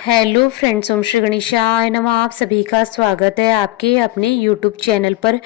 Hello friends, ओम श्री गणेशाय नमः। आप सभी का स्वागत है आपके अपने यूट्यूब चैनल पर।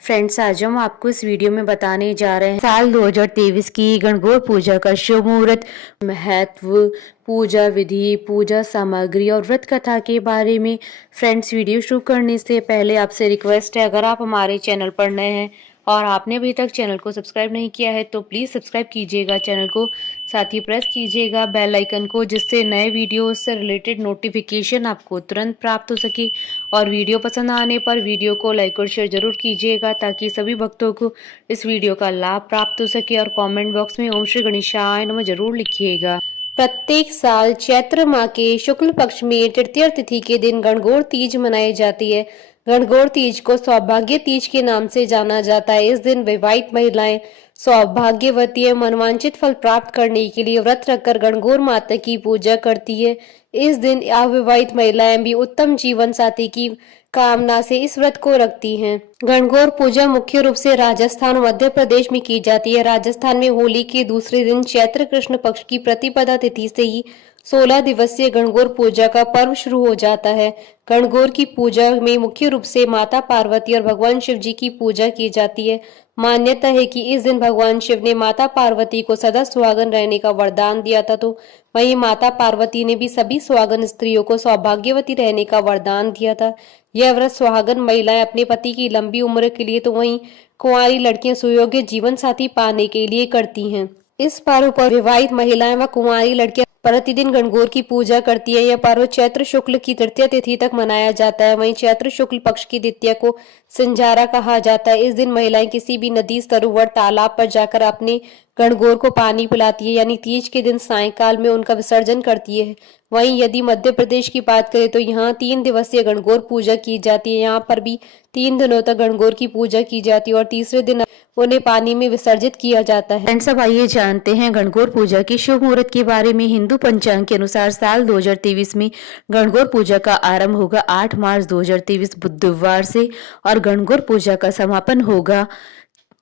फ्रेंड्स, आज हम आपको इस वीडियो में बताने जा रहे हैं साल 2023 की गणगौर पूजा का शुभ मुहूर्त, महत्व, पूजा विधि, पूजा सामग्री और व्रत कथा के बारे में। फ्रेंड्स, वीडियो शुरू करने से पहले आपसे रिक्वेस्ट है, अगर आप हमारे चैनल पर नए हैं और आपने अभी तक चैनल को सब्सक्राइब नहीं किया है तो प्लीज़ सब्सक्राइब कीजिएगा चैनल को, साथ ही प्रेस कीजिएगा बेल आइकन को, जिससे नए वीडियो से रिलेटेड नोटिफिकेशन आपको तुरंत प्राप्त हो सके। और वीडियो पसंद आने पर वीडियो को लाइक और शेयर जरूर कीजिएगा ताकि सभी भक्तों को इस वीडियो का लाभ प्राप्त हो सके। और कमेंट बॉक्स में ओम श्री गणेशाय नमः जरूर लिखिएगा। प्रत्येक साल चैत्र माह के शुक्ल पक्ष में तृतीय तिथि के दिन गणगौर तीज मनाई जाती है। गणगौर तीज को सौभाग्य तीज के नाम से जाना जाता है। इस दिन विवाहित महिलाएं सौभाग्यवती है मनवांचित फल प्राप्त करने के लिए व्रत रखकर गणगौर माता की पूजा करती है। इस दिन अविवाहित महिलाएं भी उत्तम जीवन साथी की कामना से इस व्रत को रखती हैं। गणगौर पूजा मुख्य रूप से राजस्थान और मध्य प्रदेश में की जाती है। राजस्थान में होली के दूसरे दिन चैत्र कृष्ण पक्ष की प्रतिपदा तिथि से ही 16 दिवसीय गणगौर पूजा का पर्व शुरू हो जाता है। गणगौर की पूजा में मुख्य रूप से माता पार्वती और भगवान शिव जी की पूजा की जाती है। मान्यता है कि इस दिन भगवान शिव ने माता पार्वती को सदा सुहागन रहने का वरदान दिया था, तो वहीं माता पार्वती ने भी सभी सुहागन स्त्रियों को सौभाग्यवती रहने का वरदान दिया था। यह व्रत सुहागन महिलाएं अपने पति की लंबी उम्र के लिए, तो वहीं कुंवारी लड़कियां सुयोग्य जीवन साथी पाने के लिए करती हैं। इस पर्व पर विवाहित महिलाएं व कुंवारी लड़कियां प्रतिदिन गणगौर की पूजा करती है। यह पर्व चैत्र शुक्ल की तृतीय तिथि तक मनाया जाता है। वहीं चैत्र शुक्ल पक्ष की द्वितीया को सिंजारा कहा जाता है। इस दिन महिलाएं किसी भी नदी, सरोवर, तालाब पर जाकर अपने गणगौर को पानी पिलाती है, यानी तीज के दिन सायंकाल में उनका विसर्जन करती है। वहीं यदि मध्य प्रदेश की बात करें तो यहाँ 3 दिवसीय गणगौर पूजा की जाती है। यहाँ पर भी 3 दिनों तक गणगौर की पूजा की जाती है और तीसरे दिन उन्हें पानी में विसर्जित किया जाता है। फ्रेंड्स, अब आइए जानते हैं गणगौर पूजा के शुभ मुहूर्त के बारे में। हिंदू पंचांग के अनुसार साल 2023 में गणगौर पूजा का आरंभ होगा 8 मार्च 2023 बुधवार से और गणगौर पूजा का समापन होगा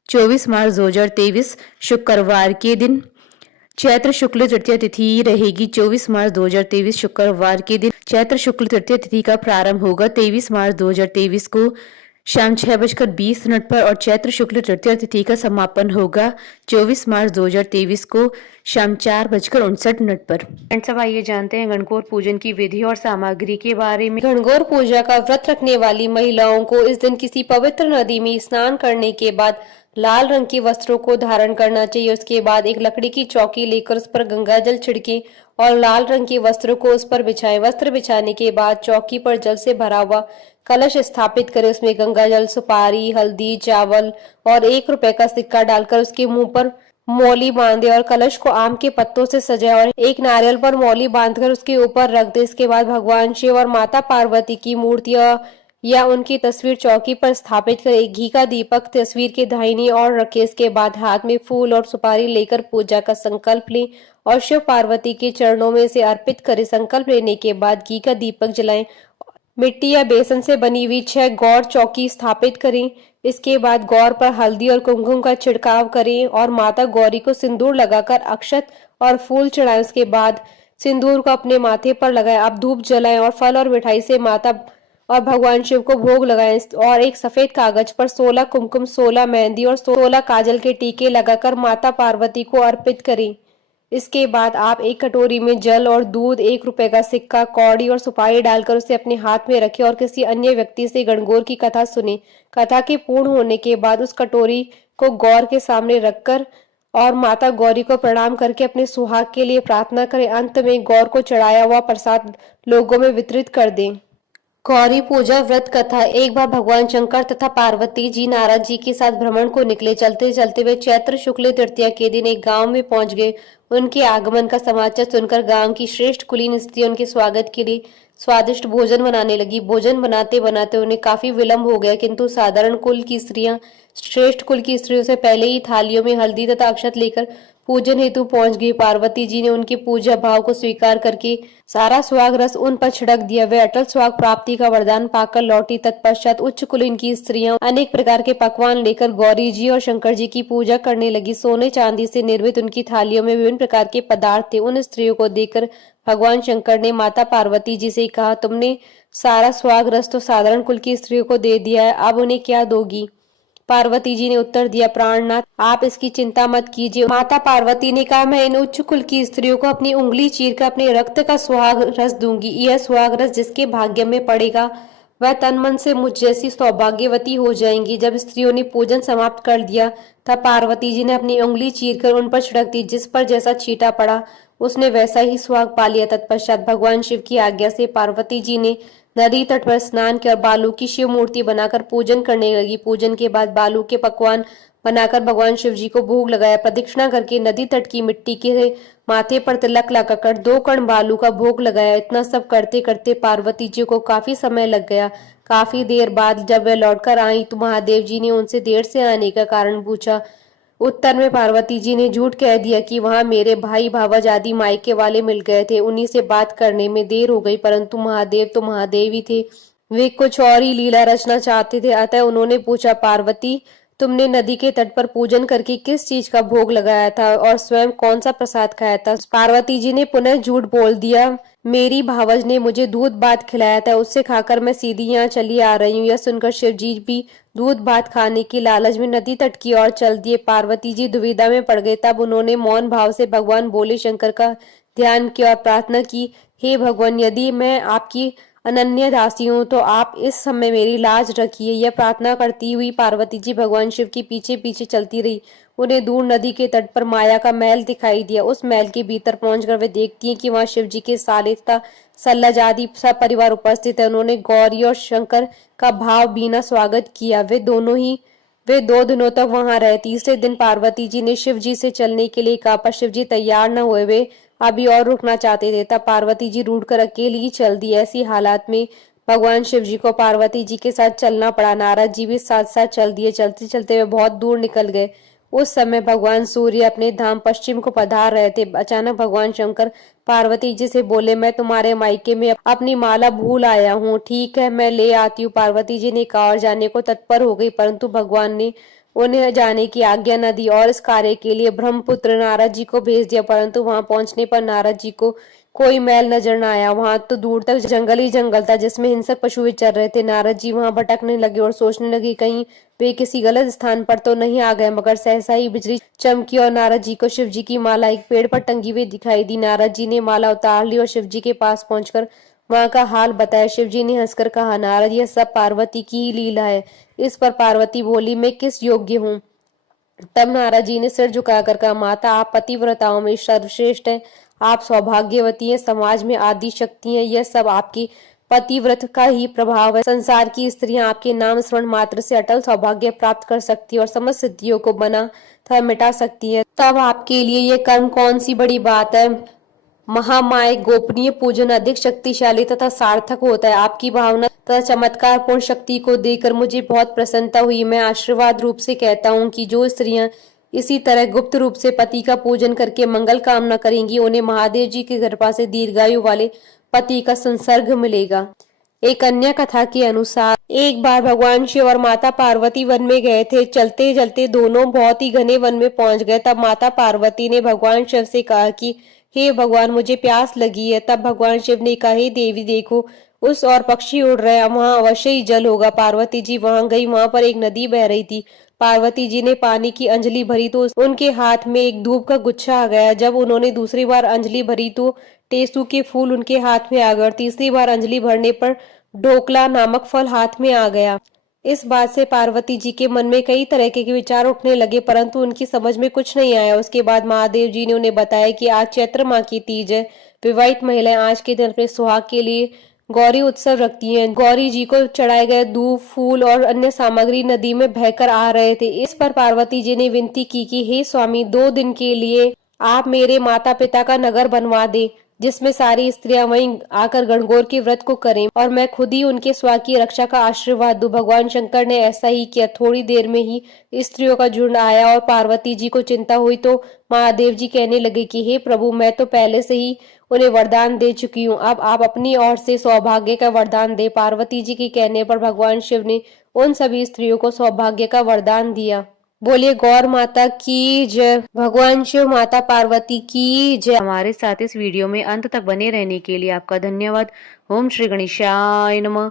24 मार्च 2023 शुक्रवार के दिन। चैत्र शुक्ल तृतीय तिथि रहेगी 24 मार्च 2023 शुक्रवार के दिन। चैत्र शुक्ल तृतीय तिथि का प्रारंभ होगा 23 मार्च 2023 को शाम 6:20 पर और चैत्र शुक्ल तृतीय तिथि का समापन होगा 24 मार्च 2023 को शाम 4:59 पर। फ्रेंड्स, अब आइए जानते हैं गणगौर पूजन की विधि और सामग्री के बारे में। गणगौर पूजा का व्रत रखने वाली महिलाओं को इस दिन किसी पवित्र नदी में स्नान करने के बाद लाल रंग के वस्त्रों को धारण करना चाहिए। उसके बाद एक लकड़ी की चौकी लेकर उस पर गंगा जल छिड़के और लाल रंग के वस्त्रों को उस पर बिछाएं। वस्त्र बिछाने के बाद चौकी पर जल से भरा हुआ कलश स्थापित करें। उसमें गंगा जल, सुपारी, हल्दी, चावल और 1 रुपए का सिक्का डालकर उसके मुंह पर मौली बांधे और कलश को आम के पत्तों से सजाए और एक नारियल पर मौली बांधकर उसके ऊपर रख दे। इसके बाद भगवान शिव और माता पार्वती की मूर्तियां या उनकी तस्वीर चौकी पर स्थापित कर एक घी का दीपक तस्वीर के दाहिनी ओर रखे। इसके बाद हाथ में फूल और सुपारी लेकर पूजा का संकल्प लें और शिव पार्वती के चरणों में से अर्पित करें। संकल्प लेने के बाद घी का दीपक जलाएं। मिट्टी या बेसन से बनी हुई 6 गौर चौकी स्थापित करें। इसके बाद गौर पर हल्दी और कुमकुम का छिड़काव करें और माता गौरी को सिंदूर लगाकर अक्षत और फूल चढ़ाएं। उसके बाद सिंदूर को अपने माथे पर लगाएं। अब धूप जलाएं और फल और मिठाई से माता और भगवान शिव को भोग लगाएं और एक सफेद कागज पर 16 कुमकुम, 16 मेहंदी और 16 काजल के टीके लगाकर माता पार्वती को अर्पित करें। इसके बाद आप एक कटोरी में जल और दूध, 1 रुपए का सिक्का, कौड़ी और सुपारी डालकर उसे अपने हाथ में रखें और किसी अन्य व्यक्ति से गणगौर की कथा सुने। कथा के पूर्ण होने के बाद उस कटोरी को गौर के सामने रखकर और माता गौरी को प्रणाम करके अपने सुहाग के लिए प्रार्थना करें। अंत में गौर को चढ़ाया हुआ प्रसाद लोगों में वितरित कर दें। गौरी पूजा व्रत कथा। एक बार भगवान शंकर तथा पार्वती जी नारद जी के साथ भ्रमण को निकले। चलते चलते वे चैत्र शुक्ल तृतीया के दिन एक गांव में पहुंच गए। उनके आगमन का समाचार सुनकर गांव की श्रेष्ठ कुलीन स्त्रियां उनके स्वागत के लिए स्वादिष्ट भोजन बनाने लगी। भोजन बनाते बनाते उन्हें काफी विलंब हो गया, किंतु साधारण कुल की स्त्रियां श्रेष्ठ कुल की स्त्रियों से पहले ही थालियों में हल्दी तथा अक्षत लेकर पूजन हेतु पहुंच गई। पार्वती जी ने उनके पूजा भाव को स्वीकार करके सारा सुहाग रस उन पर छिड़क दिया। वे अटल सुहाग प्राप्ति का वरदान पाकर लौटी। तत्पश्चात उच्च कुलीन की स्त्रियां अनेक प्रकार के पकवान लेकर गौरी जी और शंकर जी की पूजा करने लगी। सोने चांदी से निर्मित उनकी थालियों में विभिन्न प्रकार के पदार्थ थे। उन स्त्रियों को देखकर भगवान शंकर ने माता पार्वती जी से कहा, तुमने सारा सुहाग रस तो साधारण कुल की स्त्रियों को दे दिया है, अब उन्हें क्या दोगी? पार्वती जी ने उत्तर दिया, प्राणनाथ आप इसकी चिंता मत कीजिए। माता पार्वती ने कहा, मैं इन उच्च कुल की स्त्रियों को अपनी उंगली चीर कर अपने रक्त का सुहाग रस दूंगी। यह सुहाग रस जिसके भाग्य में पड़ेगा वह तन मन से मुझ जैसी सौभाग्यवती हो जाएंगी। जब स्त्रियों ने पूजन समाप्त कर दिया तब पार्वती जी ने अपनी उंगली चीरकर उन पर छिड़क दी। जिस पर जैसा छींटा पड़ा उसने वैसा ही सुहाग पा लिया। तत्पश्चात भगवान शिव की आज्ञा से पार्वती जी ने नदी तट पर स्नान किया और बालू की शिव मूर्ति बनाकर पूजन करने लगी। पूजन के बाद बालू के पकवान बनाकर भगवान शिव जी को भोग लगाया। प्रदक्षिणा करके नदी तट की मिट्टी के माथे पर तिलक लगाकर 2 कण बालू का भोग लगाया। इतना सब करते करते पार्वती जी को काफी समय लग गया। काफी देर बाद जब वे लौटकर आई तो महादेव जी ने उनसे देर से आने का कारण पूछा। उत्तर में पार्वती जी ने झूठ कह दिया कि वहां मेरे भाई भावज आदि मायके वाले मिल गए थे, उन्हीं से बात करने में देर हो गई। परंतु महादेव तो महादेव ही थे, वे कुछ और ही लीला रचना चाहते थे। अतः उन्होंने पूछा, पार्वती तुमने नदी के तट पर पूजन करके किस चीज का भोग लगाया था और स्वयं कौन सा प्रसाद खाया था? पार्वती जी ने पुनः झूठ बोल दिया, मेरी भावज ने मुझे दूध भात खिलाया था, उससे खाकर मैं सीधी यहाँ चली आ रही हूँ। यह सुनकर शिव जी भी दूध भात खाने की लालच में नदी तट की ओर चल दिए। पार्वती जी दुविधा में पड़ गए। तब उन्होंने मौन भाव से भगवान भोले शंकर का ध्यान किया और प्रार्थना की, हे भगवान, यदि मैं आपकी अनन्य दासी हूँ तो आप इस समय मेरी लाज रखिए। यह प्रार्थना करती हुई पार्वती जी भगवान शिव के पीछे पीछे चलती रही। उन्हें दूर नदी के तट पर माया का महल दिखाई दिया। उस महल के भीतर पहुंचकर वे देखती हैं कि वहां शिव जी के साले तथा सल्लज आदि सब परिवार उपस्थित है। उन्होंने गौरी और शंकर का भाव बीना स्वागत किया। वे 2 दिनों तक वहां रहे। तीसरे दिन पार्वती जी ने शिव जी से चलने के लिए कहा, पर शिव जी तैयार न हुए। वे अभी और रुकना चाहते थे। तब पार्वती जी रूठकर अकेली ही चल दी। ऐसी हालात में भगवान शिव जी को पार्वती जी के साथ चलना पड़ा। नारद जी भी साथ साथ चल दिए। चलते चलते वे बहुत दूर निकल गए। उस समय भगवान सूर्य अपने धाम पश्चिम को पधार रहे थे। अचानक भगवान शंकर पार्वती जी से बोले, मैं तुम्हारे मायके में अपनी माला भूल आया हूँ, ठीक है मैं ले आती हूँ। पार्वती जी ने कहा और जाने को तत्पर हो गई, परंतु भगवान ने उन्हें जाने की आज्ञा न दी और इस कार्य के लिए ब्रह्मपुत्र नारद जी को भेज दिया। परंतु वहां पहुंचने पर नारद जी को कोई मैल नजर न आया। वहां तो दूर तक जंगल ही जंगल था जिसमें हिंसक पशु विचर रहे थे। नारद जी वहां भटकने लगे और सोचने लगे कहीं वे किसी गलत स्थान पर तो नहीं आ गए। मगर सहसा ही बिजली चमकी और नारद जी को शिव जी की माला एक पेड़ पर टंगी हुई दिखाई दी। नारद जी ने माला उतार ली और शिव जी के पास पहुंचकर वहां का हाल बताया। शिव जी ने हंसकर कहा, नारद यह सब पार्वती की ही लीला है। इस पर पार्वती बोली, मैं किस योग्य हूँ? तब नारद जी ने सिर झुकाकर कहा, माता आप पतिव्रताओं में सर्वश्रेष्ठ हैं, आप सौभाग्यवती हैं, समाज में आदि शक्ति हैं, यह सब आपकी पतिव्रत का ही प्रभाव है। संसार की स्त्रियां आपके नाम स्मरण मात्र से अटल सौभाग्य प्राप्त कर सकती है और समस्त सिद्धियों को बना था मिटा सकती है। तब आपके लिए यह कर्म कौन सी बड़ी बात है? महामाय गोपनीय पूजन अधिक शक्तिशाली तथा सार्थक होता है। आपकी भावना तथा चमत्कार पूर्ण शक्ति को देखकर मुझे बहुत प्रसन्नता हुई। मैं आशीर्वाद रूप से कहता हूँ कि जो स्त्रियां इसी तरह गुप्त रूप से पति का पूजन करके मंगल कामना करेंगी, उन्हें महादेव जी की कृपा से दीर्घायु वाले पति का संसर्ग मिलेगा। एक अन्य कथा के अनुसार एक बार भगवान शिव और माता पार्वती वन में गए थे। चलते चलते दोनों बहुत ही घने वन में पहुंच गए। तब माता पार्वती ने भगवान शिव से कहा कि हे भगवान मुझे प्यास लगी है। तब भगवान शिव ने कहा, हे देवी देखो उस और पक्षी उड़ रहे हैं, वहां अवश्य ही जल होगा। पार्वती जी वहां गई। वहां पर एक नदी बह रही थी। पार्वती जी ने पानी की अंजलि भरी तो उनके हाथ में एक धूप का गुच्छा आ गया। जब उन्होंने दूसरी बार अंजलि भरी तो टेसू के फूल उनके हाथ में आ गए और तीसरी बार अंजलि भरने पर ढोकला नामक फल हाथ में आ गया। इस बात से पार्वती जी के मन में कई तरह के विचार उठने लगे, परंतु उनकी समझ में कुछ नहीं आया। उसके बाद महादेव जी ने उन्हें बताया कि आज चैत्र माह की तीज है। विवाहित महिलाएं आज के दिन अपने सुहाग के लिए गौरी उत्सव रखती हैं। गौरी जी को चढ़ाए गए दूध, फूल और अन्य सामग्री नदी में बहकर आ रहे थे। इस पर पार्वती जी ने विनती की कि हे स्वामी 2 दिन के लिए आप मेरे माता पिता का नगर बनवा दे। जिसमें सारी स्त्रियां वहीं आकर गणगौर के व्रत को करें और मैं खुद ही उनके स्वा की रक्षा का आशीर्वाद दूं। भगवान शंकर ने ऐसा ही किया। थोड़ी देर में ही स्त्रियों का झुंड आया और पार्वती जी को चिंता हुई तो महादेव जी कहने लगे कि हे प्रभु, मैं तो पहले से ही उन्हें वरदान दे चुकी हूँ, अब आप अपनी ओर से सौभाग्य का वरदान दे। पार्वती जी के कहने पर भगवान शिव ने उन सभी स्त्रियों को सौभाग्य का वरदान दिया। बोलिए गौर माता की जय। भगवान शिव, माता पार्वती की जय। हमारे साथ इस वीडियो में अंत तक बने रहने के लिए आपका धन्यवाद। ओम श्री गणेशाय नमः।